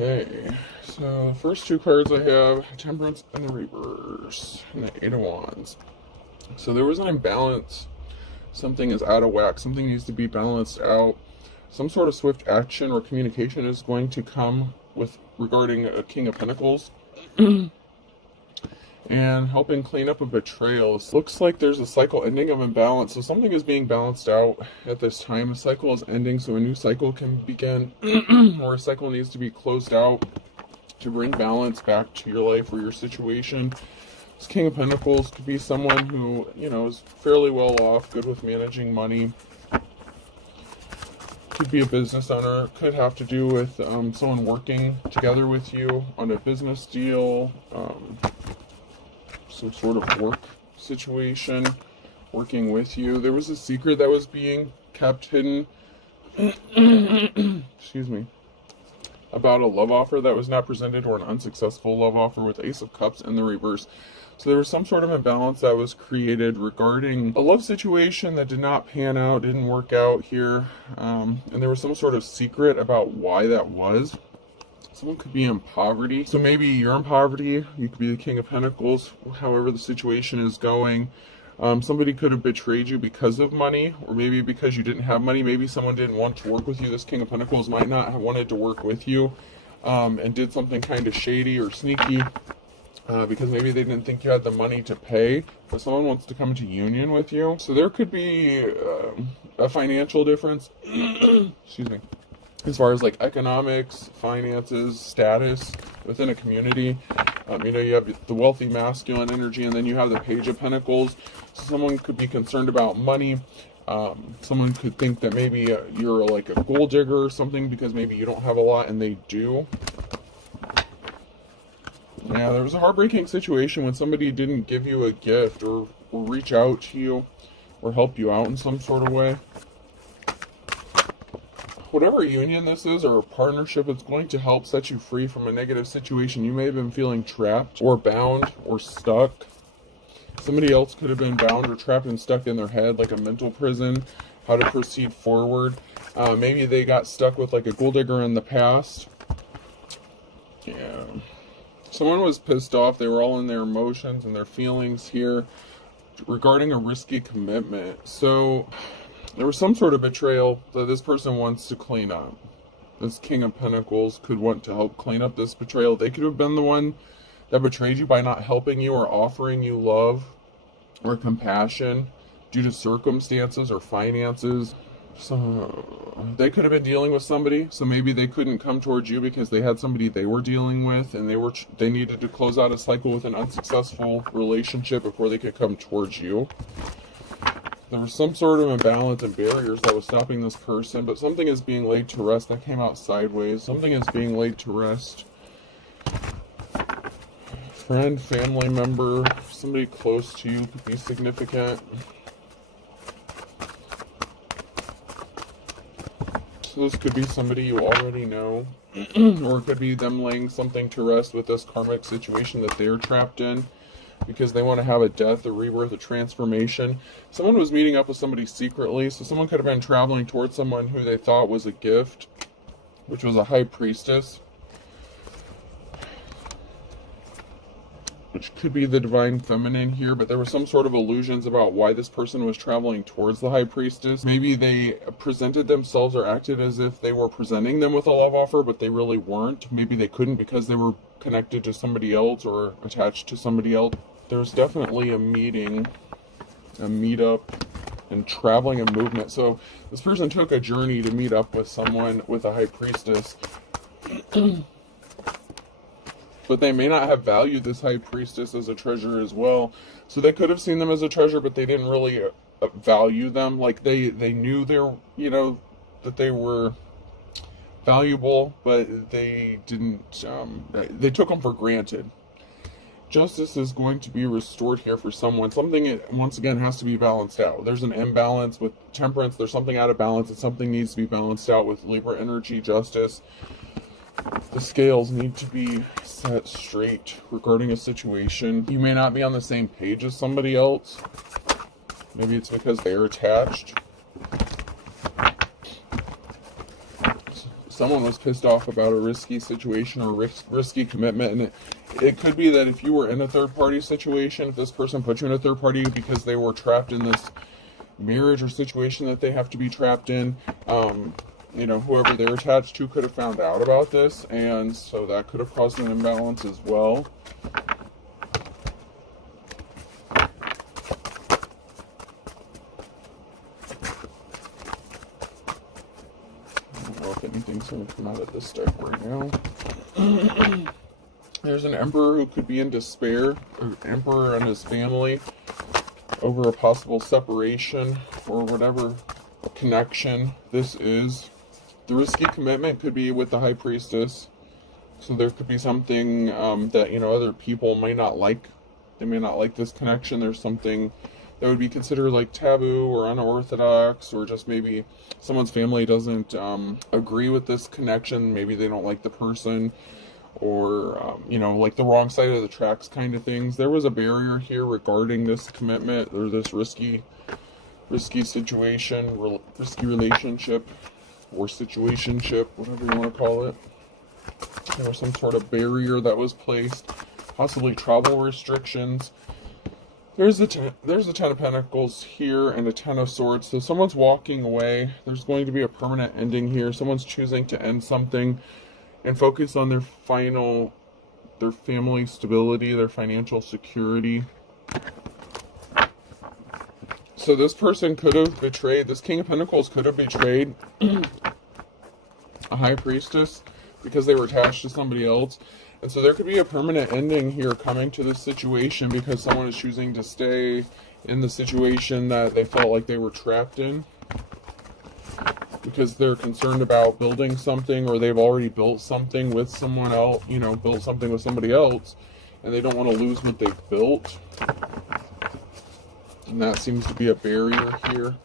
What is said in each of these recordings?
Okay, so the first two cards I have, Temperance and the Reverse, and the Eight of Wands. So there was an imbalance. Something is out of whack. Something needs to be balanced out. Some sort of swift action or communication is going to come with regarding a King of Pentacles. And helping clean up a betrayal. Looks like there's a cycle ending of imbalance. So something is being balanced out at this time. A cycle is ending so a new cycle can begin. Or a cycle needs to be closed out to bring balance back to your life or your situation. This King of Pentacles could be someone who, is fairly well off, good with managing money. Could be a business owner. Could have to do with someone working together with you on a business deal. Some sort of work situation, working with you. There was a secret that was being kept hidden. Excuse me. About a love offer that was not presented, or an unsuccessful love offer with Ace of Cups in the reverse. So there was some sort of imbalance that was created regarding a love situation that did not pan out, didn't work out here. And there was some sort of secret about why that was. Someone could be in poverty. So maybe you're in poverty. You could be the King of Pentacles. However the situation is going. Somebody could have betrayed you because of money, or maybe because you didn't have money. Maybe someone didn't want to work with you. This King of Pentacles might not have wanted to work with you, and did something kind of shady or sneaky, because maybe they didn't think you had the money to pay, but someone wants to come into union with you. So there could be a financial difference. Excuse me. As far as like economics, finances, status within a community. You have the wealthy masculine energy, and then you have the Page of Pentacles. So someone could be concerned about money. Someone could think that maybe you're like a gold digger or something, because maybe you don't have a lot and they do. Yeah, there was a heartbreaking situation when somebody didn't give you a gift or reach out to you or help you out in some sort of way. Whatever union this is, or a partnership, it's going to help set you free from a negative situation. You may have been feeling trapped or bound or stuck. Somebody else could have been bound or trapped and stuck in their head, like a mental prison, how to proceed forward. Maybe they got stuck with like a gold digger in the past. Yeah. Someone was pissed off. They were all in their emotions and their feelings here regarding a risky commitment. So there was some sort of betrayal that this person wants to clean up. This King of Pentacles could want to help clean up this betrayal. They could have been the one that betrayed you by not helping you or offering you love or compassion due to circumstances or finances. So they could have been dealing with somebody. So maybe they couldn't come towards you because they had somebody they were dealing with, and they needed to close out a cycle with an unsuccessful relationship before they could come towards you. There was some sort of imbalance and barriers that was stopping this person, but something is being laid to rest. That came out sideways. Something is being laid to rest. Friend, family member, somebody close to you could be significant. So this could be somebody you already know, or it could be them laying something to rest with this karmic situation that they're trapped in, because they want to have a death, a rebirth, a transformation. Someone was meeting up with somebody secretly, so someone could have been traveling towards someone who they thought was a gift, which was a high priestess, which could be the divine feminine here, but there were some sort of illusions about why this person was traveling towards the high priestess. Maybe they presented themselves or acted as if they were presenting them with a love offer, but they really weren't. Maybe they couldn't because they were connected to somebody else or attached to somebody else. There's definitely a meeting, a meetup, and traveling and movement. So this person took a journey to meet up with someone with a high priestess. But they may not have valued this high priestess as a treasure as well. So they could have seen them as a treasure, but they didn't really value them. Like they knew that they were valuable, but they didn't, they took them for granted. Justice is going to be restored here for someone. Something, once again, has to be balanced out. There's an imbalance with Temperance. There's something out of balance, and something needs to be balanced out with Libra energy, Justice. The scales need to be set straight regarding a situation. You may not be on the same page as somebody else. Maybe it's because they're attached. someone was pissed off about a risky situation or risky commitment, and it could be that if you were in a third-party situation, if this person put you in a third party because they were trapped in this marriage or situation that they have to be trapped in, you know, whoever they're attached to could have found out about this, and so that could have caused an imbalance as well. If anything's going to come out of this deck right now. There's an emperor who could be in despair, or emperor and his family, over a possible separation or whatever connection this is. The risky commitment could be with the high priestess. So there could be something that, you know, other people might not like. They may not like this connection. There's something that would be considered like taboo or unorthodox, or just maybe someone's family doesn't agree with this connection. Maybe they don't like the person, or you know, like the wrong side of the tracks kind of things. There was a barrier here regarding this commitment or this risky situation, risky relationship or situationship, whatever you want to call it. There was some sort of barrier that was placed, possibly travel restrictions. There's the Ten of Pentacles here and a Ten of Swords. So someone's walking away. There's going to be a permanent ending here. Someone's choosing to end something and focus on their family stability, their financial security. So this person could have betrayed, this King of Pentacles could have betrayed a High Priestess because they were attached to somebody else. And so there could be a permanent ending here coming to this situation because someone is choosing to stay in the situation that they felt like they were trapped in, because they're concerned about building something, or they've already built something with someone else, you know, built something with somebody else, and they don't want to lose what they've built. And that seems to be a barrier here.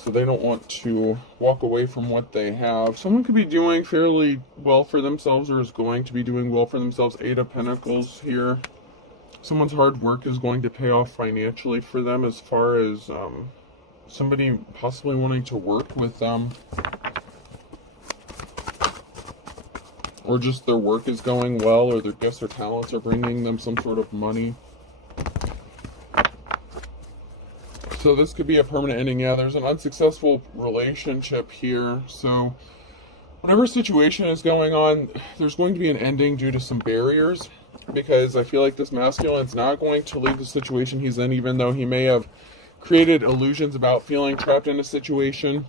So they don't want to walk away from what they have. Someone could be doing fairly well for themselves, or is going to be doing well for themselves. Eight of Pentacles here. Someone's hard work is going to pay off financially for them, as far as somebody possibly wanting to work with them. Or just their work is going well, or their gifts or talents are bringing them some sort of money. So this could be a permanent ending. Yeah, there's an unsuccessful relationship here. So whatever situation is going on, there's going to be an ending due to some barriers, because I feel like this masculine's not going to leave the situation he's in, even though he may have created illusions about feeling trapped in a situation.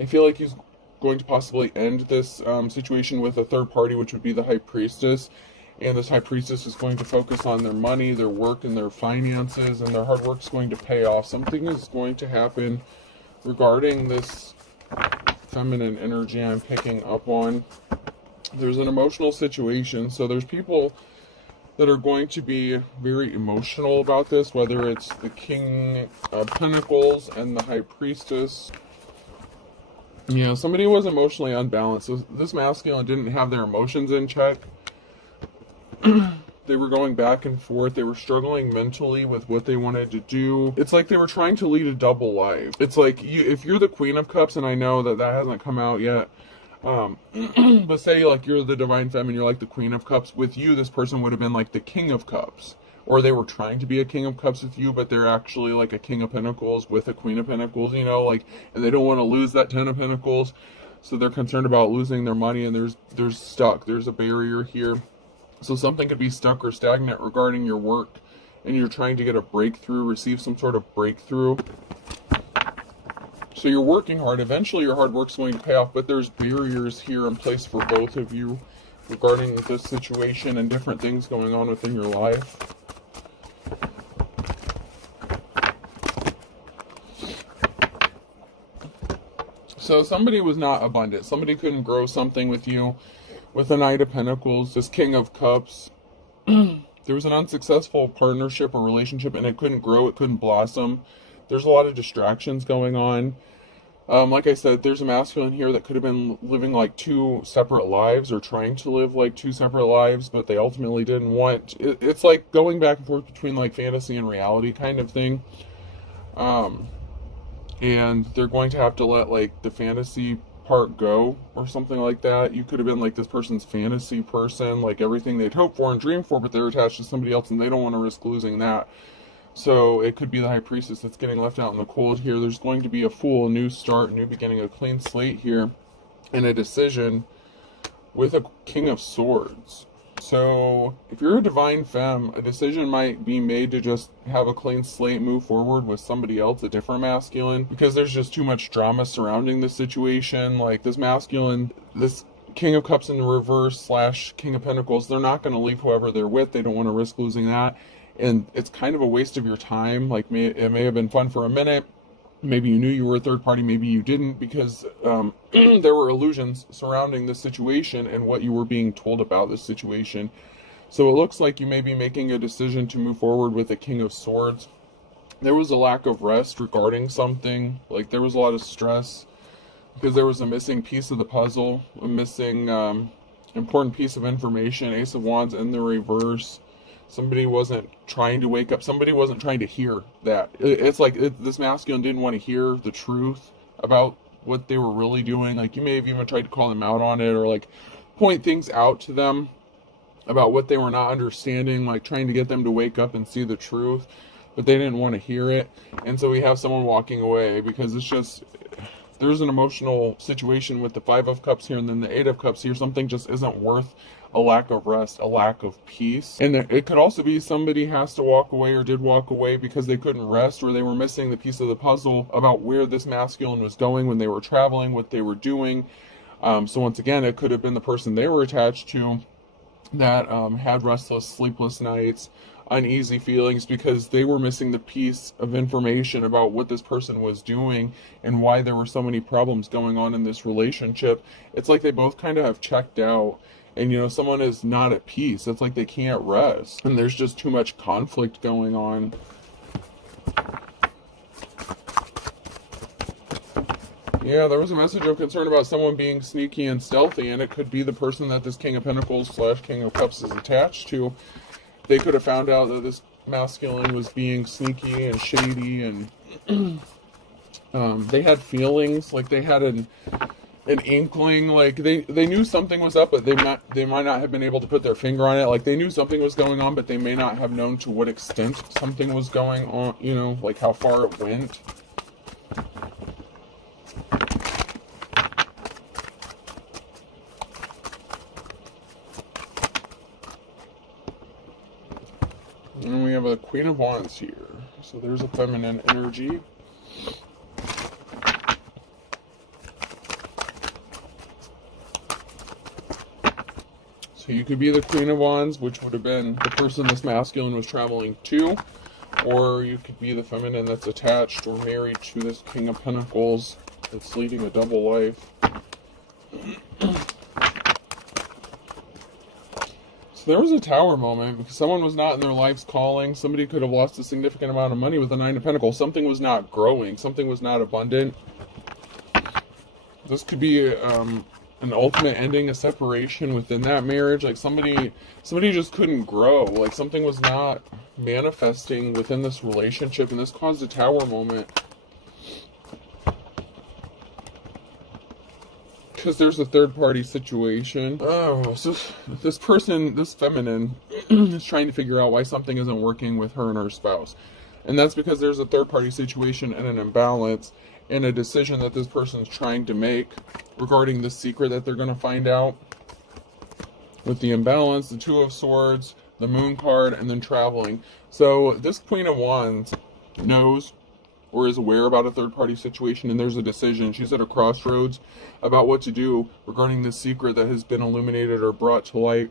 I feel like he's going to possibly end this situation with a third party, which would be the High Priestess. And this High Priestess is going to focus on their money, their work, and their finances, and their hard work is going to pay off. Something is going to happen regarding this feminine energy I'm picking up on. There's an emotional situation, so there's people that are going to be very emotional about this, whether it's the King of Pentacles and the High Priestess. Yeah, somebody was emotionally unbalanced. So this masculine didn't have their emotions in check. They were going back and forth. They were struggling mentally with what they wanted to do. It's like they were trying to lead a double life. It's like, if you're the Queen of Cups, and I know that hasn't come out yet, but say like you're the Divine Feminine, you're like the Queen of Cups. With you, this person would have been like the King of Cups. Or they were trying to be a King of Cups with you, but they're actually like a King of Pentacles with a Queen of Pentacles, you know, like, and they don't want to lose that Ten of Pentacles. So they're concerned about losing their money, and there's stuck. There's a barrier here. So something could be stuck or stagnant regarding your work, and you're trying to get a breakthrough, receive some sort of breakthrough. So you're working hard. Eventually your hard work's going to pay off, but there's barriers here in place for both of you regarding this situation and different things going on within your life. So somebody was not abundant. Somebody couldn't grow something with you. With the Knight of Pentacles, this King of Cups, there was an unsuccessful partnership or relationship, and it couldn't grow, it couldn't blossom. There's a lot of distractions going on. Like I said, there's a masculine here that could have been living like two separate lives, or trying to live like two separate lives, but they ultimately didn't want. It's like going back and forth between like fantasy and reality kind of thing. And they're going to have to let like the fantasy part go or something like that. You could have been like this person's fantasy person, like everything they'd hoped for and dreamed for, but they're attached to somebody else and they don't want to risk losing that. So it could be the High Priestess that's getting left out in the cold here. There's going to be a Fool, a new start, a new beginning, a clean slate here, and a decision with a King of Swords. So if you're a divine femme, a decision might be made to just have a clean slate, move forward with somebody else, a different masculine, because there's just too much drama surrounding this situation. Like this masculine, this King of Cups in reverse / King of Pentacles, they're not going to leave whoever they're with. They don't want to risk losing that. And it's kind of a waste of your time. Like it may have been fun for a minute. Maybe you knew you were a third party, maybe you didn't, because there were illusions surrounding this situation and what you were being told about this situation. So it looks like you may be making a decision to move forward with a King of Swords. There was a lack of rest regarding something. Like there was a lot of stress because there was a missing piece of the puzzle, a missing important piece of information. Ace of Wands in the reverse. Somebody wasn't trying to wake up. Somebody wasn't trying to hear that. It's like this masculine didn't want to hear the truth about what they were really doing. Like you may have even tried to call them out on it, or like point things out to them about what they were not understanding, like trying to get them to wake up and see the truth, but they didn't want to hear it. And so we have someone walking away because it's just, there's an emotional situation with the Five of Cups here and then the Eight of Cups here. Something just isn't worth a lack of rest, a lack of peace. And it could also be somebody has to walk away or did walk away because they couldn't rest, or they were missing the piece of the puzzle about where this masculine was going when they were traveling, what they were doing. So once again, it could have been the person they were attached to that had restless, sleepless nights, uneasy feelings because they were missing the piece of information about what this person was doing and why there were so many problems going on in this relationship. It's like they both kind of have checked out. And, you know, someone is not at peace. It's like they can't rest. And there's just too much conflict going on. Yeah, there was a message of concern about someone being sneaky and stealthy. And it could be the person that this King of Pentacles / King of Cups is attached to. They could have found out that this masculine was being sneaky and shady. And they had feelings. Like they had an inkling, like they knew something was up, but they might not have been able to put their finger on it. Like they knew something was going on, but they may not have known to what extent something was going on, you know, like how far it went. And we have a Queen of Wands here. So there's a feminine energy. So you could be the Queen of Wands, which would have been the person this masculine was traveling to, or you could be the feminine that's attached or married to this King of Pentacles that's leading a double life. So there was a Tower moment because someone was not in their life's calling. Somebody could have lost a significant amount of money with the Nine of Pentacles. Something was not growing. Something was not abundant. This could be an ultimate ending, a separation within that marriage. Like somebody just couldn't grow. Like something was not manifesting within this relationship, and this caused a Tower moment. Because there's a third party situation. Oh, so this person, this feminine, is trying to figure out why something isn't working with her and her spouse. And that's because there's a third party situation and an imbalance and a decision that this person's trying to make regarding the secret that they're going to find out. With the imbalance, the Two of Swords, the Moon card, and then traveling. So this Queen of Wands knows or is aware about a third-party situation, and there's a decision. She's at a crossroads about what to do regarding this secret that has been illuminated or brought to light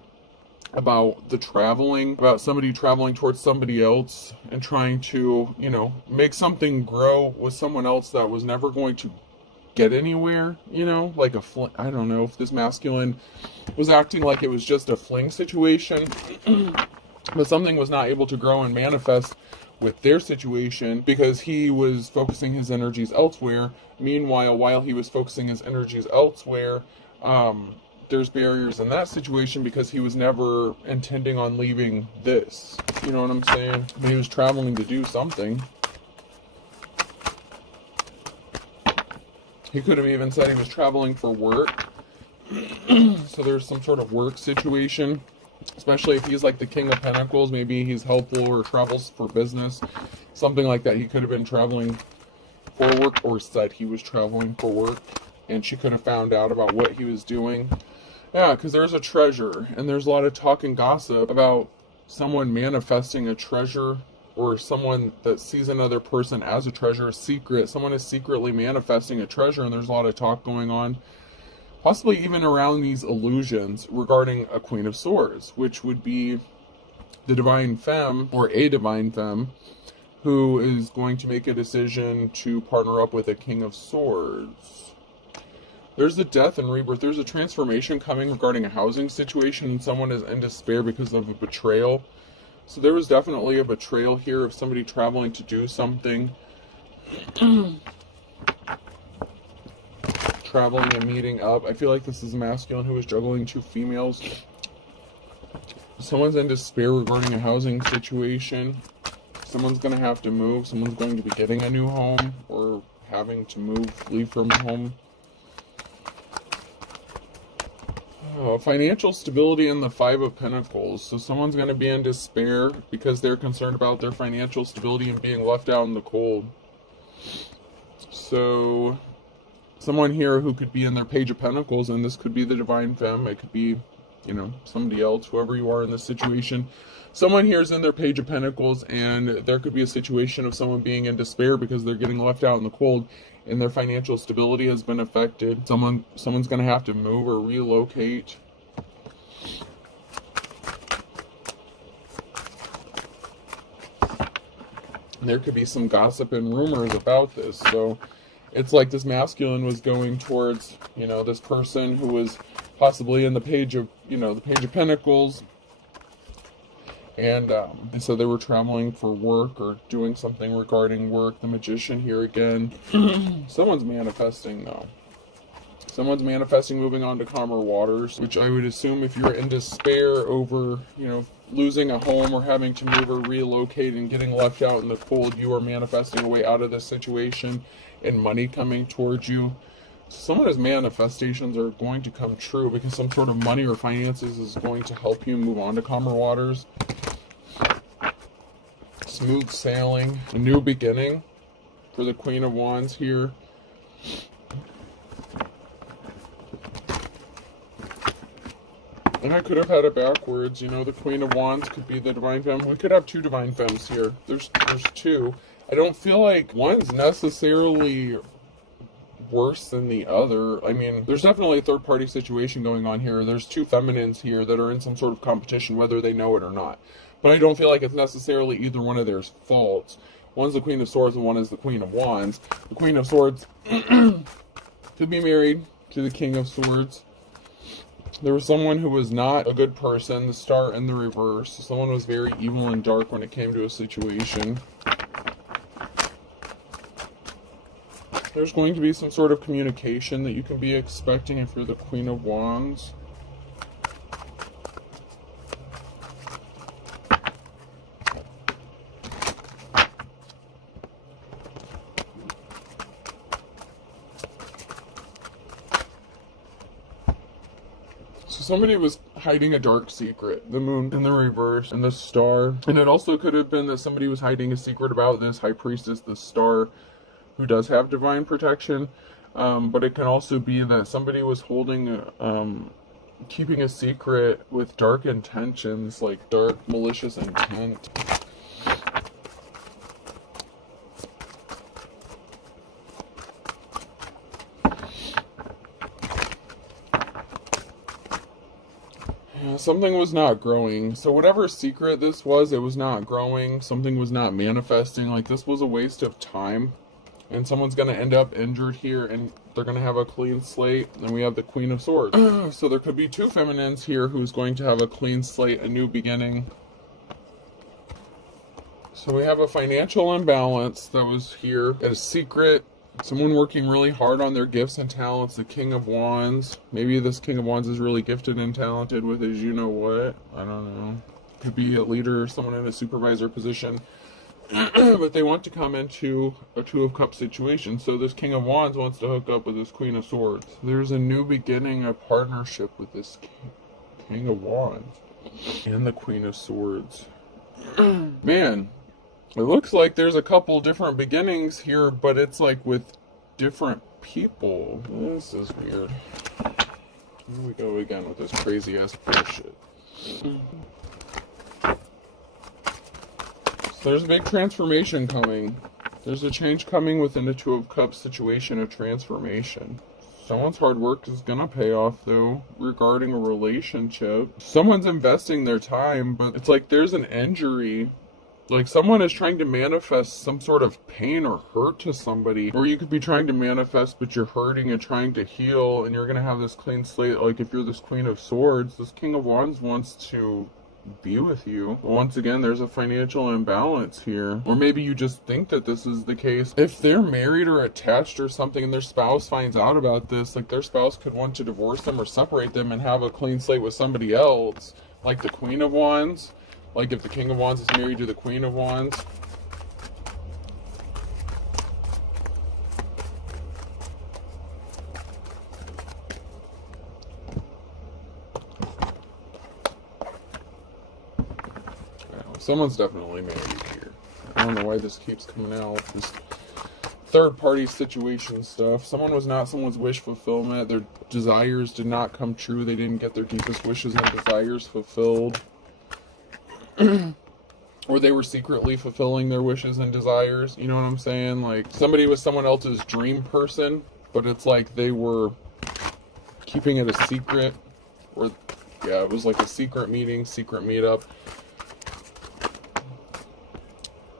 about the traveling, about somebody traveling towards somebody else and trying to, you know, make something grow with someone else that was never going to get anywhere, you know, like a fling. I don't know if this masculine was acting like it was just a fling situation, but something was not able to grow and manifest with their situation because he was focusing his energies elsewhere. Meanwhile, while he was focusing his energies elsewhere, there's barriers in that situation because he was never intending on leaving this. You know what I'm saying? I mean, he was traveling to do something. He could have even said he was traveling for work. So there's some sort of work situation, especially if he's like the King of Pentacles. Maybe he's helpful or travels for business, something like that. He could have been traveling for work, or said he was traveling for work, and she could have found out about what he was doing. Yeah, because there's a treasure, and there's a lot of talk and gossip about someone manifesting a treasure, or someone that sees another person as a treasure, a secret. Someone is secretly manifesting a treasure, and there's a lot of talk going on, possibly even around these illusions regarding a Queen of Swords, which would be the divine femme, or a divine femme, who is going to make a decision to partner up with a King of Swords. There's the death and rebirth. There's a transformation coming regarding a housing situation, and someone is in despair because of a betrayal. So there was definitely a betrayal here of somebody traveling to do something. Traveling and meeting up. I feel like this is a masculine who is juggling two females. Someone's in despair regarding a housing situation. Someone's going to have to move. Someone's going to be getting a new home, or having to move, leave from home. Financial stability in the Five of Pentacles. So someone's going to be in despair because they're concerned about their financial stability and being left out in the cold. So someone here who could be in their Page of Pentacles, and this could be the divine femme. It could be, you know, somebody else, whoever you are in this situation. Someone here is in their Page of Pentacles, and there could be a situation of someone being in despair because they're getting left out in the cold, and their financial stability has been affected. Someone's going to have to move or relocate. And there could be some gossip and rumors about this. So it's like this masculine was going towards, you know, this person who was possibly in the Page of, you know, the Page of Pentacles. And so they were traveling for work or doing something regarding work. The Magician here again. Someone's manifesting, though. Someone's manifesting moving on to calmer waters, which I would assume if you're in despair over, you know, losing a home or having to move or relocate and getting left out in the cold, you are manifesting a way out of this situation and money coming towards you. Some of his manifestations are going to come true because some sort of money or finances is going to help you move on to calmer waters. Smooth sailing, a new beginning for the Queen of Wands here. And I could have had it backwards, you know, the Queen of Wands could be the divine femme. We could have two divine femmes here. There's two. I don't feel like one's necessarily worse than the other. I mean, there's definitely a third party situation going on here. There's two feminines here that are in some sort of competition, whether they know it or not. But I don't feel like it's necessarily either one of their faults. One's the Queen of Swords and one is the Queen of Wands. The Queen of Swords could be married to the King of Swords. There was someone who was not a good person, the Star in the reverse. Someone was very evil and dark when it came to a situation. There's going to be some sort of communication that you can be expecting if you're the Queen of Wands. Somebody was hiding a dark secret. The Moon in the reverse and the Star. And it also could have been that somebody was hiding a secret about this High Priestess, the Star, who does have divine protection. But it can also be that somebody was holding, keeping a secret with dark intentions, like dark, malicious intent. Something was not growing. So whatever secret this was, it was not growing. Something was not manifesting. Like, this was a waste of time. And someone's going to end up injured here, and they're going to have a clean slate. And we have the Queen of Swords. So there could be two feminines here who's going to have a clean slate, a new beginning. So we have a financial imbalance that was here. A secret. Someone working really hard on their gifts and talents, the King of Wands. Maybe this King of Wands is really gifted and talented with his you-know-what. I don't know. Could be a leader, someone in a supervisor position. But they want to come into a Two of Cups situation. So this King of Wands wants to hook up with this Queen of Swords. There's a new beginning, a partnership with this King of Wands and the Queen of Swords. Man, it looks like there's a couple different beginnings here, but it's like with different people. This is weird. Here we go again with this crazy ass bullshit. So there's a big transformation coming. There's a change coming within the Two of Cups situation, a transformation. Someone's hard work is gonna pay off though, regarding a relationship. Someone's investing their time, but it's like there's an injury. Like someone is trying to manifest some sort of pain or hurt to somebody. Or you could be trying to manifest, but you're hurting and trying to heal, and you're gonna have this clean slate. Like if you're this Queen of Swords, this King of Wands wants to be with you. Once again, there's a financial imbalance here. Or maybe you just think that this is the case. If they're married or attached or something and their spouse finds out about this, like their spouse could want to divorce them or separate them and have a clean slate with somebody else, like the Queen of Wands. Like if the King of Wands is married to the Queen of Wands. Someone's definitely married here. I don't know why this keeps coming out. This third-party situation stuff. Someone was not someone's wish fulfillment. Their desires did not come true. They didn't get their deepest wishes and desires fulfilled. Or they were secretly fulfilling their wishes and desires. You know what I'm saying? Like somebody was someone else's dream person, but it's like they were keeping it a secret. Or yeah, it was like a secret meeting, secret meetup.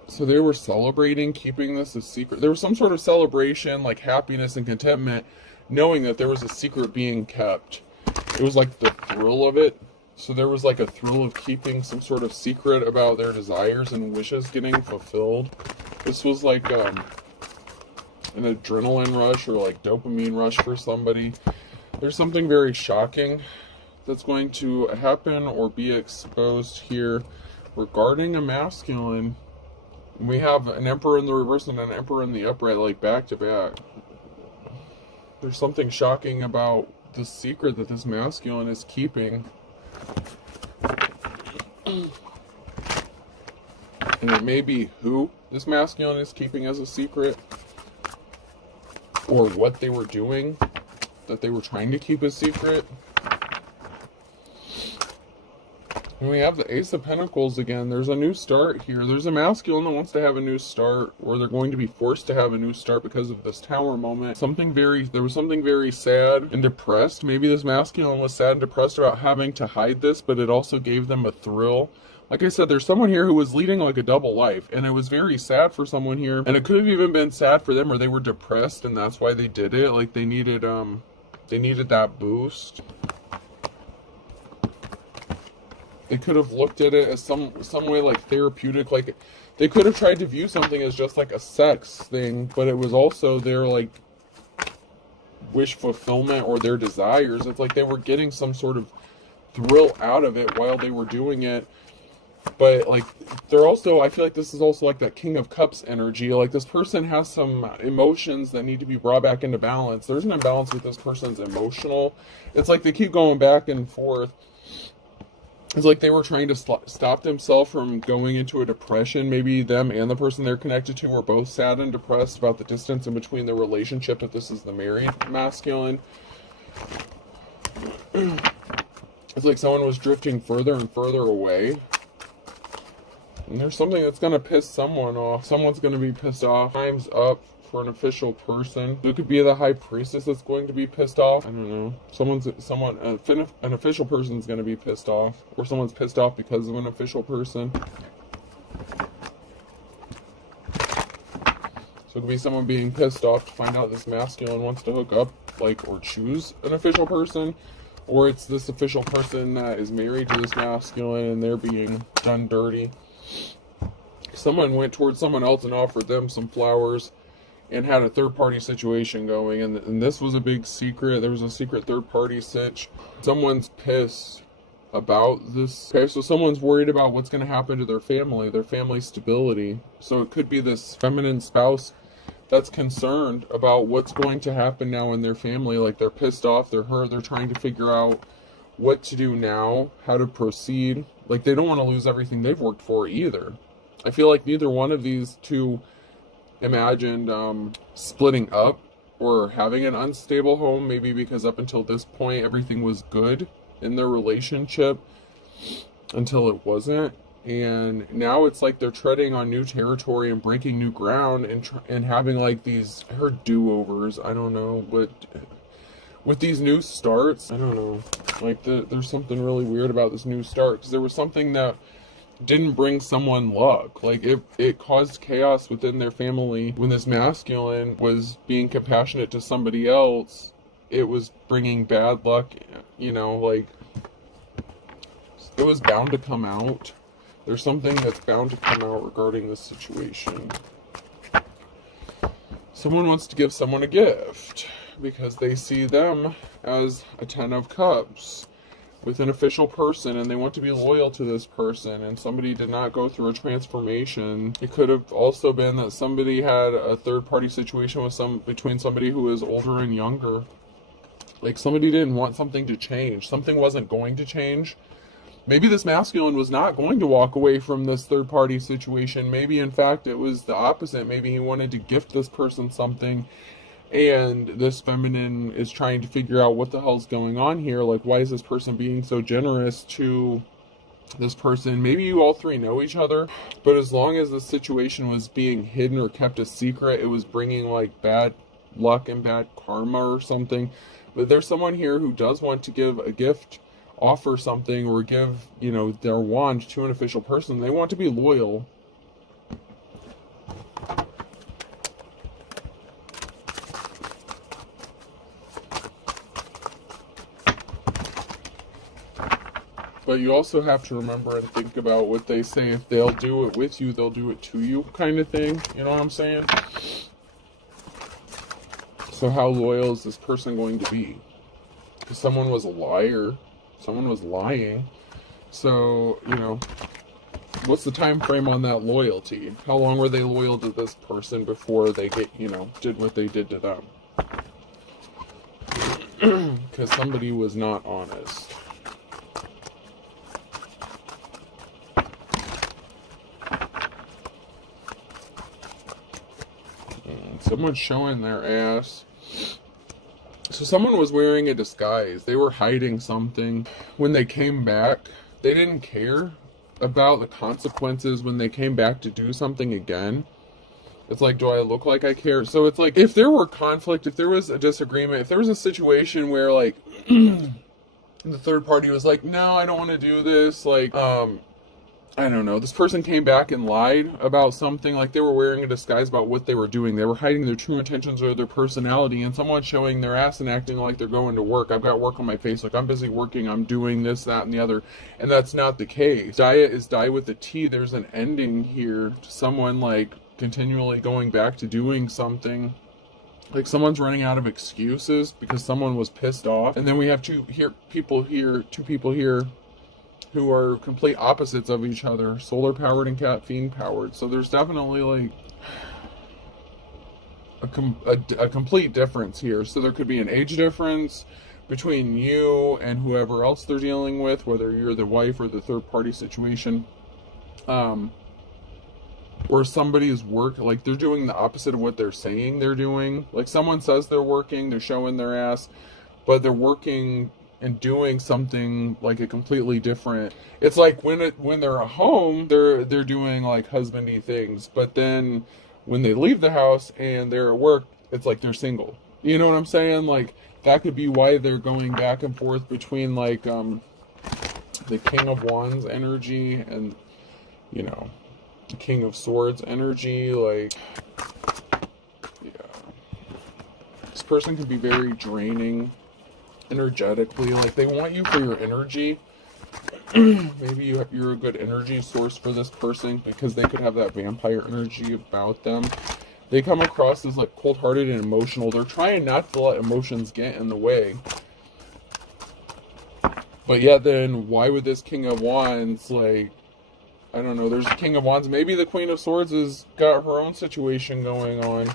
So they were celebrating, keeping this a secret. There was some sort of celebration, like happiness and contentment, knowing that there was a secret being kept. It was like the thrill of it. So there was like a thrill of keeping some sort of secret about their desires and wishes getting fulfilled. This was like an adrenaline rush or like dopamine rush for somebody. There's something very shocking that's going to happen or be exposed here regarding a masculine. We have an Emperor in the reverse and an Emperor in the upright, like back to back. There's something shocking about the secret that this masculine is keeping. And it may be who this masculine is keeping as a secret, or what they were doing that they were trying to keep a secret. And we have the Ace of Pentacles again. There's a new start here. There's a masculine that wants to have a new start, or they're going to be forced to have a new start because of this Tower moment. There was something very sad and depressed. Maybe this masculine was sad and depressed about having to hide this, but it also gave them a thrill. Like I said, there's someone here who was leading like a double life, and it was very sad for someone here. And it could have even been sad for them, or they were depressed, and that's why they did it. Like they needed that boost. They could have looked at it as some way like therapeutic. Like they could have tried to view something as just like a sex thing, but it was also their like wish fulfillment or their desires. It's like they were getting some sort of thrill out of it while they were doing it. But like they're also, I feel like this is also like that King of Cups energy. Like this person has some emotions that need to be brought back into balance. There's an imbalance with this person's emotional. It's like they keep going back and forth. It's like they were trying to stop themselves from going into a depression. Maybe them and the person they're connected to were both sad and depressed about the distance in between their relationship, if this is the married masculine. It's like someone was drifting further and further away. And there's something that's going to piss someone off. Someone's going to be pissed off. Time's up for an official person. It could be the High Priestess that's going to be pissed off. I don't know. An official person's going to be pissed off. Or someone's pissed off because of an official person. So it could be someone being pissed off to find out this masculine wants to hook up, like, or choose an official person. Or it's this official person that is married to this masculine and they're being done dirty. Someone went towards someone else and offered them some flowers and had a third-party situation going, and this was a big secret. There was a secret third-party sitch. Someone's pissed about this. Okay, so someone's worried about what's going to happen to their family stability. So it could be this feminine spouse that's concerned about what's going to happen now in their family. Like, they're pissed off, they're hurt, they're trying to figure out what to do now, how to proceed. Like, they don't want to lose everything they've worked for either. I feel like neither one of these two imagined splitting up or having an unstable home, maybe because up until this point everything was good in their relationship until it wasn't. And now it's like they're treading on new territory and breaking new ground and having like these, I heard do-overs, I don't know, but with these new starts, I don't know, like there's something really weird about this new start, because there was something that didn't bring someone luck. Like, it caused chaos within their family. When this masculine was being compassionate to somebody else, it was bringing bad luck, you know, like, it was bound to come out. There's something that's bound to come out regarding this situation. Someone wants to give someone a gift because they see them as a 10 of Cups with an official person, and they want to be loyal to this person, and somebody did not go through a transformation. It could have also been that somebody had a third-party situation with between somebody who is older and younger. Like, somebody didn't want something to change. Something wasn't going to change. Maybe this masculine was not going to walk away from this third-party situation. Maybe, in fact, it was the opposite. Maybe he wanted to gift this person something, and this feminine is trying to figure out what the hell's going on here. Like, why is this person being so generous to this person? Maybe you all three know each other, but as long as the situation was being hidden or kept a secret, it was bringing, like, bad luck and bad karma or something. But there's someone here who does want to give a gift, offer something, or give, you know, their wand to an official person. They want to be loyal. But you also have to remember and think about what they say. If they'll do it with you, they'll do it to you, kind of thing. You know what I'm saying? So how loyal is this person going to be? Because someone was a liar. Someone was lying. So, you know, what's the time frame on that loyalty? How long were they loyal to this person before they did what they did to them? Because somebody was not honest. Someone's showing their ass. So someone was wearing a disguise. They were hiding something. When they came back, they didn't care about the consequences when they came back to do something again. It's like, do I look like I care? So it's like, if there were conflict, if there was a disagreement, if there was a situation where, like, the third party was like, no, I don't want to do this, like, I don't know, this person came back and lied about something, like they were wearing a disguise about what they were doing. They were hiding their true intentions or their personality, and someone's showing their ass and acting like they're going to work. I've got work on my face, like I'm busy working, I'm doing this, that, and the other. And that's not the case. Diet is die with a T. There's an ending here to someone, like, continually going back to doing something. Like, someone's running out of excuses because someone was pissed off. And then we have two people here who are complete opposites of each other, solar powered and caffeine powered. So there's definitely, like, a complete difference here. So there could be an age difference between you and whoever else they're dealing with, whether you're the wife or the third party situation. Or somebody's work, like, they're doing the opposite of what they're saying they're doing. Like, someone says they're working, they're showing their ass, but they're working and doing something, like, a completely different. It's like when they're at home, they're doing, like, husbandy things, but then when they leave the house and they're at work, it's like they're single. You know what I'm saying? Like, that could be why they're going back and forth between, like, the King of Wands energy and, you know, the King of Swords energy. Like, yeah, this person can be very draining energetically. Like, they want you for your energy. Maybe you're a good energy source for this person because they could have that vampire energy about them. They come across as, like, cold-hearted and emotional. They're trying not to let emotions get in the way. But yeah, then why would this King of Wands, like, I don't know, there's a King of Wands. Maybe the Queen of Swords has got her own situation going on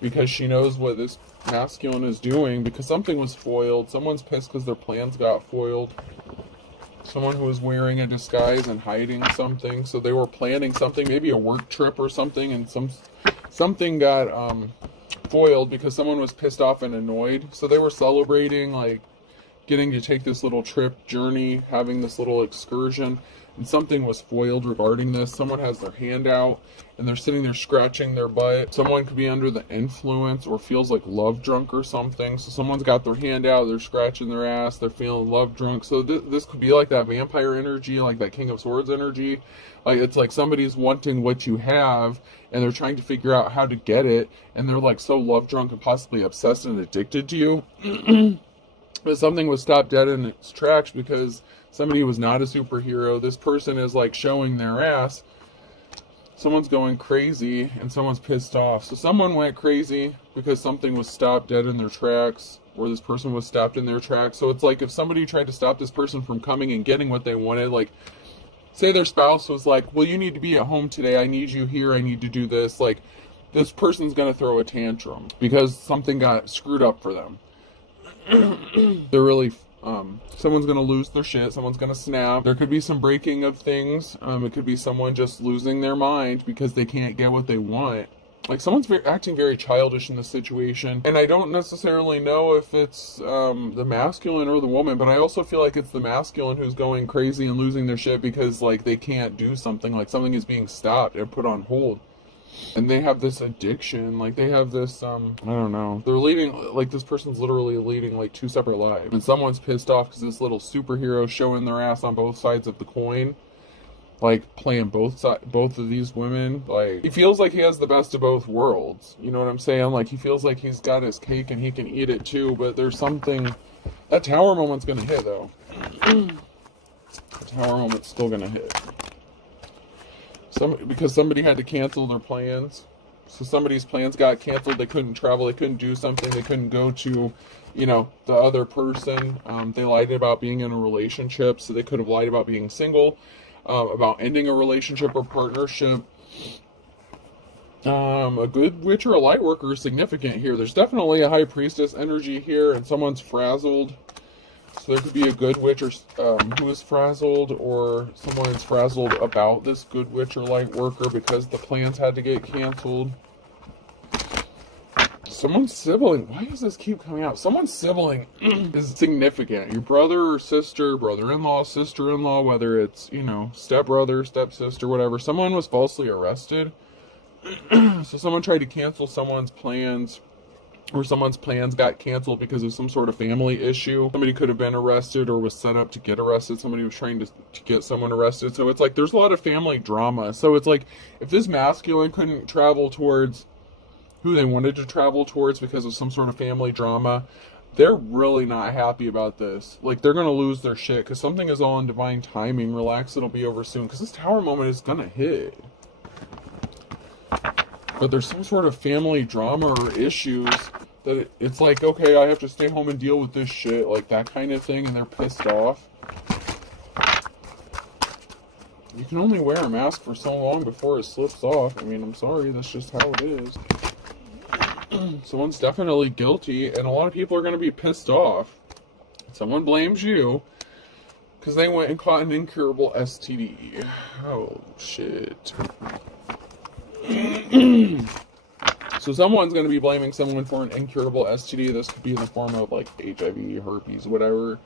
because she knows what this masculine is doing, because something was foiled. Someone's pissed because their plans got foiled. Someone who was wearing a disguise and hiding something. So they were planning something, maybe a work trip or something, and something got foiled because someone was pissed off and annoyed. So they were celebrating, like, getting to take this little trip journey, having this little excursion, and something was foiled regarding this. Someone has their hand out and they're sitting there scratching their butt. Someone could be under the influence or feels like love drunk or something. So someone's got their hand out, they're scratching their ass, they're feeling love drunk. So this could be like that vampire energy, like that King of Swords energy. Like, it's like somebody's wanting what you have and they're trying to figure out how to get it, and they're like so love drunk and possibly obsessed and addicted to you. But something was stopped dead in its tracks because somebody was not a superhero. This person is like showing their ass. Someone's going crazy and someone's pissed off. So someone went crazy because something was stopped dead in their tracks, or this person was stopped in their tracks. So it's like if somebody tried to stop this person from coming and getting what they wanted, like say their spouse was like, well, you need to be at home today. I need you here. I need to do this. Like, this person's going to throw a tantrum because something got screwed up for them. They're really someone's gonna lose their shit, someone's gonna snap. There could be some breaking of things. It could be someone just losing their mind because they can't get what they want. Like, someone's acting very childish in this situation, and I don't necessarily know if it's the masculine or the woman, but I also feel like it's the masculine who's going crazy and losing their shit because, like, they can't do something, like something is being stopped and put on hold. And they have this addiction, like they have this, I don't know, they're leading, like this person's literally leading like two separate lives. And someone's pissed off because this little superhero showing their ass on both sides of the coin, like playing both of these women. Like, he feels like he has the best of both worlds, you know what I'm saying? Like, he feels like he's got his cake and he can eat it too, but there's something, that tower moment's gonna hit though. The tower moment's still gonna hit. Because somebody had to cancel their plans. So somebody's plans got canceled. They couldn't travel. They couldn't do something. They couldn't go to, you know, the other person. They lied about being in a relationship. So they could have lied about being single, about ending a relationship or partnership. A good witch or a light worker is significant here. There's definitely a high priestess energy here, and someone's frazzled. So there could be a good witch or who is frazzled, or someone is frazzled about this good witch or light worker because the plans had to get canceled. Someone's sibling. Why does this keep coming out? Someone's sibling is significant. Your brother or sister, brother-in-law, sister-in-law, whether it's, you know, stepbrother, stepsister, whatever. Someone was falsely arrested. So someone tried to cancel someone's plans, or someone's plans got canceled because of some sort of family issue. Somebody could have been arrested or was set up to get arrested. Somebody was trying to get someone arrested. So it's like there's a lot of family drama. So it's like if this masculine couldn't travel towards who they wanted to travel towards because of some sort of family drama, they're really not happy about this. Like, they're going to lose their shit because something is all in divine timing. Relax, it'll be over soon, because this tower moment is going to hit. But there's some sort of family drama or issues that it's like, okay, I have to stay home and deal with this shit, like that kind of thing, and they're pissed off. You can only wear a mask for so long before it slips off. I mean, I'm sorry, that's just how it is. Someone's definitely guilty, and a lot of people are going to be pissed off. Someone blames you because they went and caught an incurable STD. Oh, shit. So someone's going to be blaming someone for an incurable STD. This could be in the form of like HIV, herpes, whatever.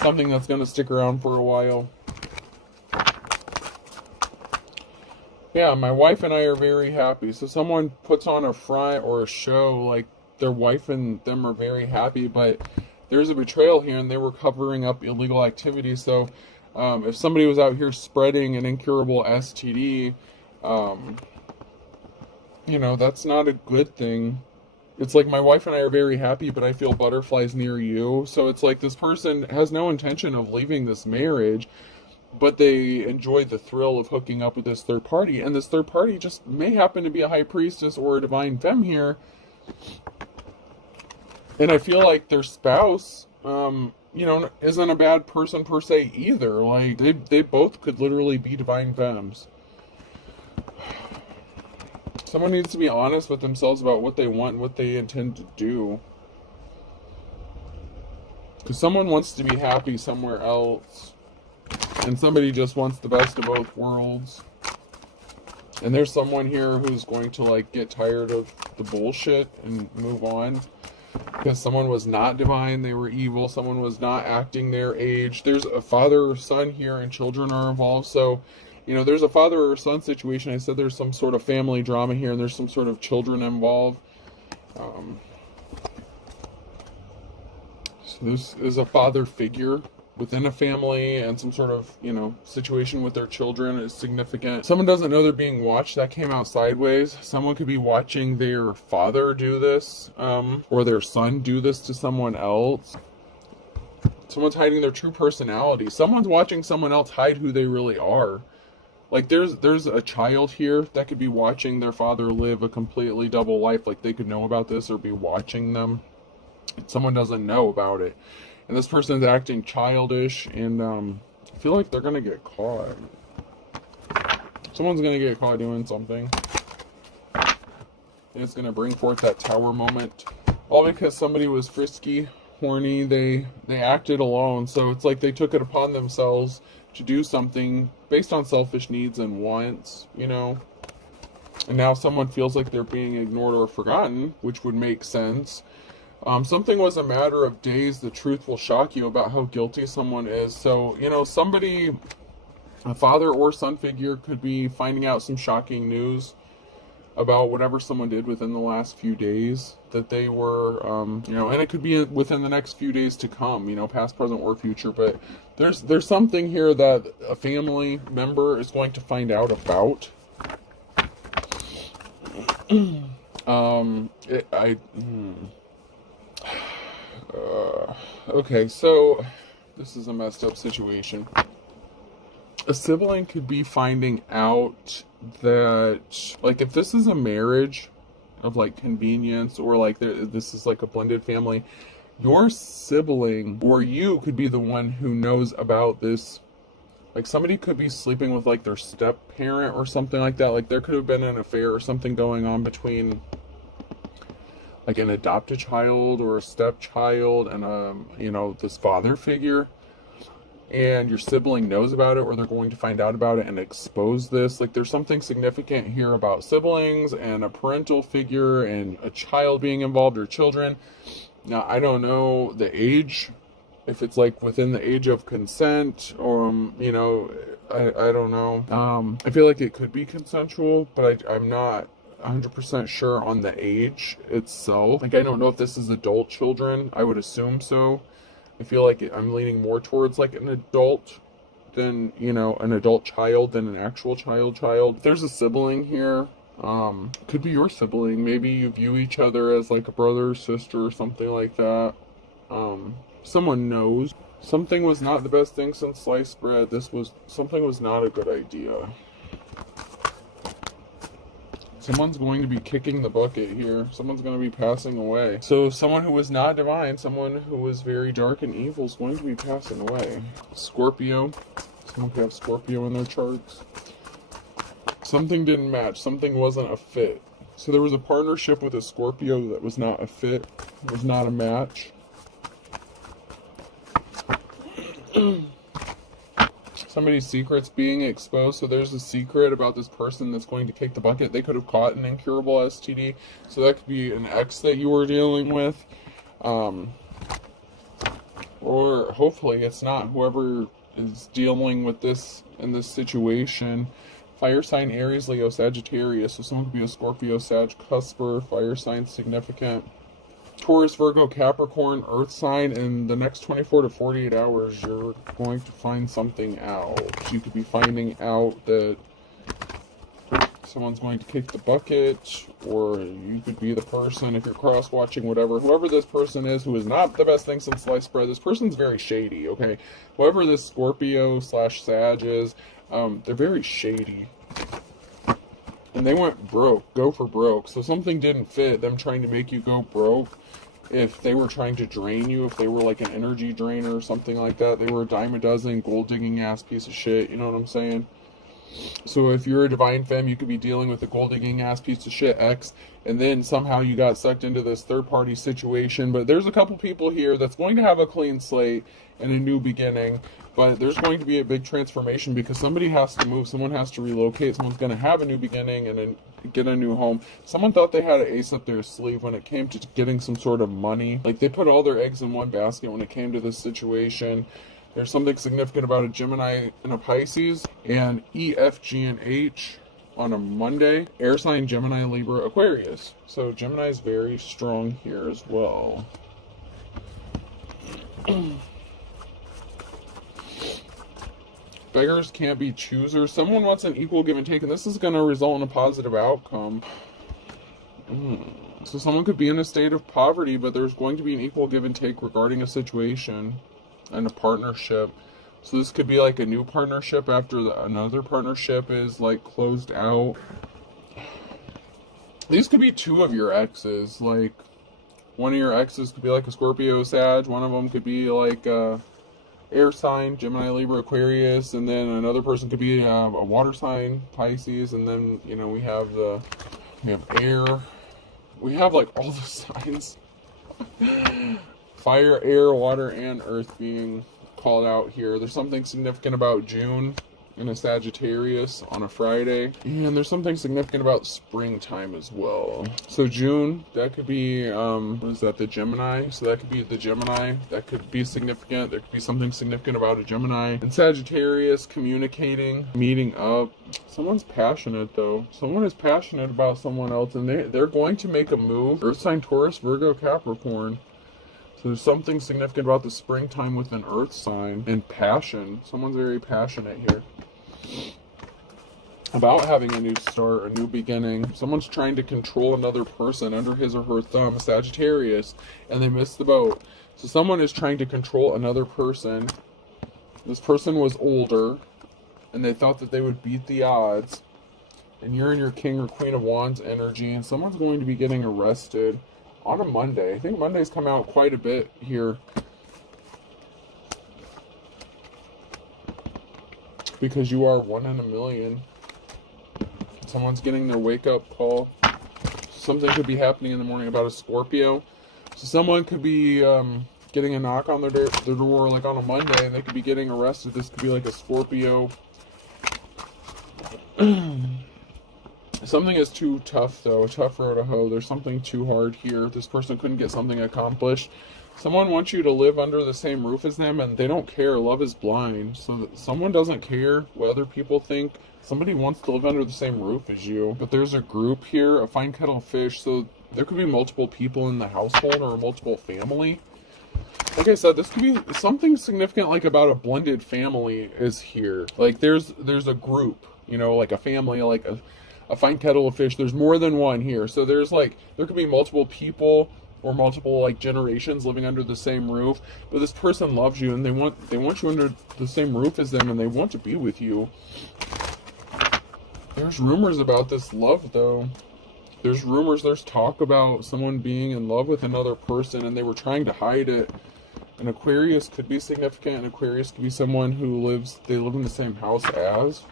Something that's going to stick around for a while. Yeah, my wife and I are very happy. So someone puts on a front or a show like their wife and them are very happy, but there's a betrayal here and they were covering up illegal activity. So if somebody was out here spreading an incurable STD, you know, that's not a good thing. It's like my wife and I are very happy, but I feel butterflies near you. So it's like this person has no intention of leaving this marriage, but they enjoy the thrill of hooking up with this third party. And this third party just may happen to be a high priestess or a divine femme here. And I feel like their spouse isn't a bad person per se either. Like, they both could literally be divine femmes. Someone needs to be honest with themselves about what they want and what they intend to do. Because someone wants to be happy somewhere else. And somebody just wants the best of both worlds. And there's someone here who's going to, like, get tired of the bullshit and move on. Because someone was not divine, they were evil. Someone was not acting their age. There's a father or son here, and children are involved. So, there's a father or son situation. I said there's some sort of family drama here, and there's some sort of children involved. So this is a father figure within a family, and some sort of, situation with their children is significant. Someone doesn't know they're being watched. That came out sideways. Someone could be watching their father do this, or their son do this to someone else. Someone's hiding their true personality. Someone's watching someone else hide who they really are. Like, there's a child here that could be watching their father live a completely double life. Like, they could know about this or be watching them. Someone doesn't know about it. And this person's acting childish, and I feel like they're going to get caught. Someone's going to get caught doing something. And it's going to bring forth that tower moment. All because somebody was frisky, horny, they acted alone. So it's like they took it upon themselves to do something based on selfish needs and wants, And now someone feels like they're being ignored or forgotten, which would make sense. Something was a matter of days. The truth will shock you about how guilty someone is. So, somebody, a father or son figure, could be finding out some shocking news about whatever someone did within the last few days that they were, and it could be within the next few days to come, past, present, or future. But there's something here that a family member is going to find out about. Okay, so this is a messed up situation. A sibling could be finding out that, like, if this is a marriage of, like, convenience, or, like, this is, like, a blended family, your sibling or you could be the one who knows about this. Like, somebody could be sleeping with, like, their step-parent or something like that. Like, there could have been an affair or something going on between, like, an adopted child or a stepchild and, this father figure. And your sibling knows about it, or they're going to find out about it and expose this. Like, there's something significant here about siblings and a parental figure and a child being involved, or children. Now, I don't know the age, if it's, like, within the age of consent, or, I don't know. I feel like it could be consensual, but I'm not 100% sure on the age itself. Like, I don't know if this is adult children. I would assume so. I feel like I'm leaning more towards, like, an adult than, an adult child than an actual child. If there's a sibling here, could be your sibling. Maybe you view each other as, like, a brother or sister or something like that. Someone knows. Something was not the best thing since sliced bread. Something was not a good idea. Someone's going to be kicking the bucket here. Someone's going to be passing away. So someone who was not divine, someone who was very dark and evil, is going to be passing away. Scorpio. Someone could have Scorpio in their charts. Something didn't match. Something wasn't a fit. So there was a partnership with a Scorpio that was not a fit. Was not a match. Somebody's secret's being exposed. So there's a secret about this person that's going to kick the bucket. They could have caught an incurable STD. So that could be an ex that you were dealing with. Or hopefully it's not. Whoever is dealing with this in this situation. Fire sign, Aries, Leo, Sagittarius. So someone could be a Scorpio, Sag, Cusper. Fire sign significant. Taurus, Virgo, Capricorn, Earth sign. In the next 24 to 48 hours, you're going to find something out. You could be finding out that someone's going to kick the bucket, or you could be the person, if you're cross-watching, whatever. Whoever this person is, who is not the best thing since sliced bread, this person's very shady, okay? Whoever this Scorpio / Sag is, they're very shady. And they went broke, go for broke. So something didn't fit, them trying to make you go broke. if they were trying to drain you, if they were like an energy drainer or something like that. They were a dime a dozen, gold digging ass piece of shit, you know what I'm saying? So if you're a divine femme, you could be dealing with a gold digging ass piece of shit ex, and then somehow you got sucked into this third party situation. But there's a couple people here that's going to have a clean slate and a new beginning. But there's going to be a big transformation because somebody has to move, someone has to relocate, someone's going to have a new beginning and get a new home. Someone thought they had an ace up their sleeve when it came to getting some sort of money. Like they put all their eggs in one basket when it came to this situation. There's something significant about a Gemini and a Pisces, and E, F, G, and H on a Monday. Air sign Gemini, Libra, Aquarius. So Gemini is very strong here as well. Beggars can't be choosers. Someone wants an equal give and take, and this is going to result in a positive outcome. So someone could be in a state of poverty, but there's going to be an equal give and take regarding a situation and a partnership. So this could be like a new partnership after another partnership is like closed out. These could be two of your exes. Like one of your exes could be like a Scorpio, Sag. One of them could be like air sign, Gemini, Libra, Aquarius, and then another person could be a water sign, Pisces, and then, you know, we have air. We have like all the signs. Fire, air, water, and earth being called out here. There's something significant about June in a Sagittarius on a Friday. And there's something significant about springtime as well. So June, that could be, what is that, the Gemini? So that could be the Gemini. That could be significant. There could be something significant about a Gemini. And Sagittarius, communicating, meeting up. Someone's passionate though. Someone is passionate about someone else and they're going to make a move. Earth sign, Taurus, Virgo, Capricorn. So there's something significant about the springtime with an earth sign and passion. Someone's very passionate here about having a new start, a new beginning. Someone's trying to control another person under his or her thumb, Sagittarius, and they missed the boat. So someone is trying to control another person. This person was older, and they thought that they would beat the odds. And you're in your King or Queen of Wands energy, and someone's going to be getting arrested on a Monday. I think Mondays come out quite a bit here, because you are 1 in a million. Someone's getting their wake-up call. Something could be happening in the morning about a Scorpio. So someone could be getting a knock on their door like on a Monday, and they could be getting arrested. This could be like a Scorpio. Something is too tough though, a tough road to hoe. There's something too hard here. This person couldn't get something accomplished. Someone wants you to live under the same roof as them, and they don't care. Love is blind. So someone doesn't care what other people think. Somebody wants to live under the same roof as you. But there's a group here, a fine kettle of fish. So there could be multiple people in the household or multiple family. Like I said, this could be something significant, like about a blended family is here. Like there's a group, you know, like a family, like a fine kettle of fish. There's more than one here. So there's like, there could be multiple people or multiple like generations living under the same roof, but this person loves you and they want you under the same roof as them, and they want to be with you. There's rumors about this love though. There's rumors, there's talk about someone being in love with another person and they were trying to hide it. An Aquarius could be significant. An Aquarius could be someone who live in the same house as.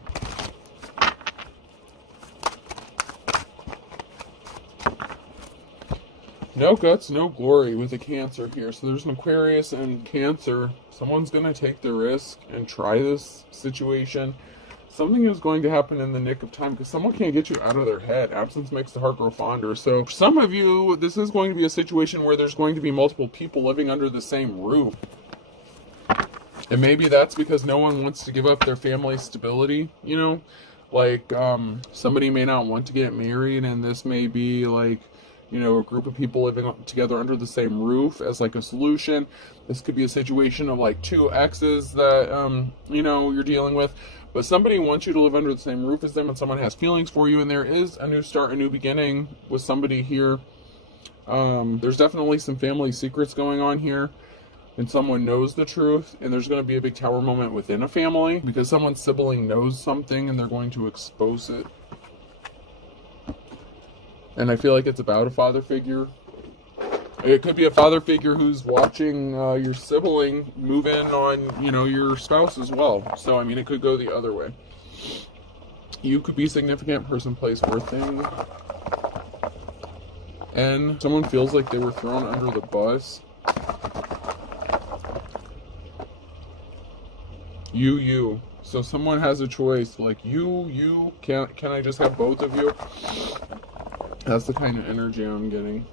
No guts, no glory with a Cancer here. So there's an Aquarius and Cancer. Someone's going to take the risk and try this situation. Something is going to happen in the nick of time because someone can't get you out of their head. Absence makes the heart grow fonder. So for some of you, this is going to be a situation where there's going to be multiple people living under the same roof. And maybe that's because no one wants to give up their family stability, you know? Like, somebody may not want to get married, and this may be like, you know, a group of people living together under the same roof as like a solution. This could be a situation of like two exes that, you know, you're dealing with. But somebody wants you to live under the same roof as them, and someone has feelings for you, and there is a new start, a new beginning with somebody here. There's definitely some family secrets going on here, and someone knows the truth, and there's going to be a big tower moment within a family because someone's sibling knows something and they're going to expose it. And I feel like it's about a father figure. It could be a father figure who's watching your sibling move in on, your spouse as well. So, I mean, it could go the other way. You could be significant, person, place, or thing. And someone feels like they were thrown under the bus. You. So someone has a choice, like you, can I just have both of you? That's the kind of energy I'm getting.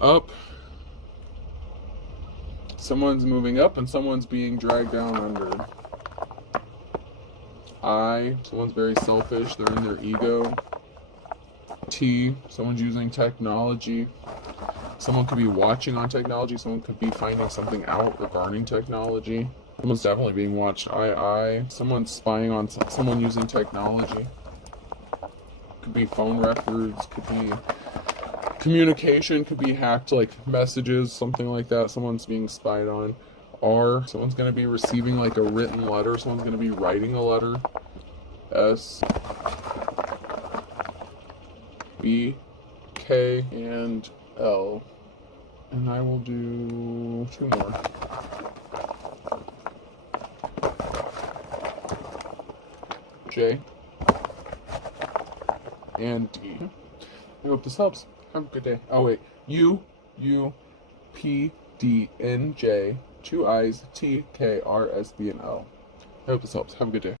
Up. Someone's moving up and someone's being dragged down under. Someone's very selfish, they're in their ego. T, someone's using technology. Someone could be watching on technology, someone could be finding something out regarding technology. Someone's definitely being watched. I. Someone's spying on someone using technology. Could be phone records, could be communication, could be hacked, like messages, something like that. Someone's being spied on. R, someone's going to be receiving like a written letter. Someone's going to be writing a letter. S, B, K, and L. And I will do 2 more. J, and D. I hope this helps. Have a good day. Oh wait, U, P, D, N, J, 2 I's, T, K, R, S, B, and L. I hope this helps. Have a good day.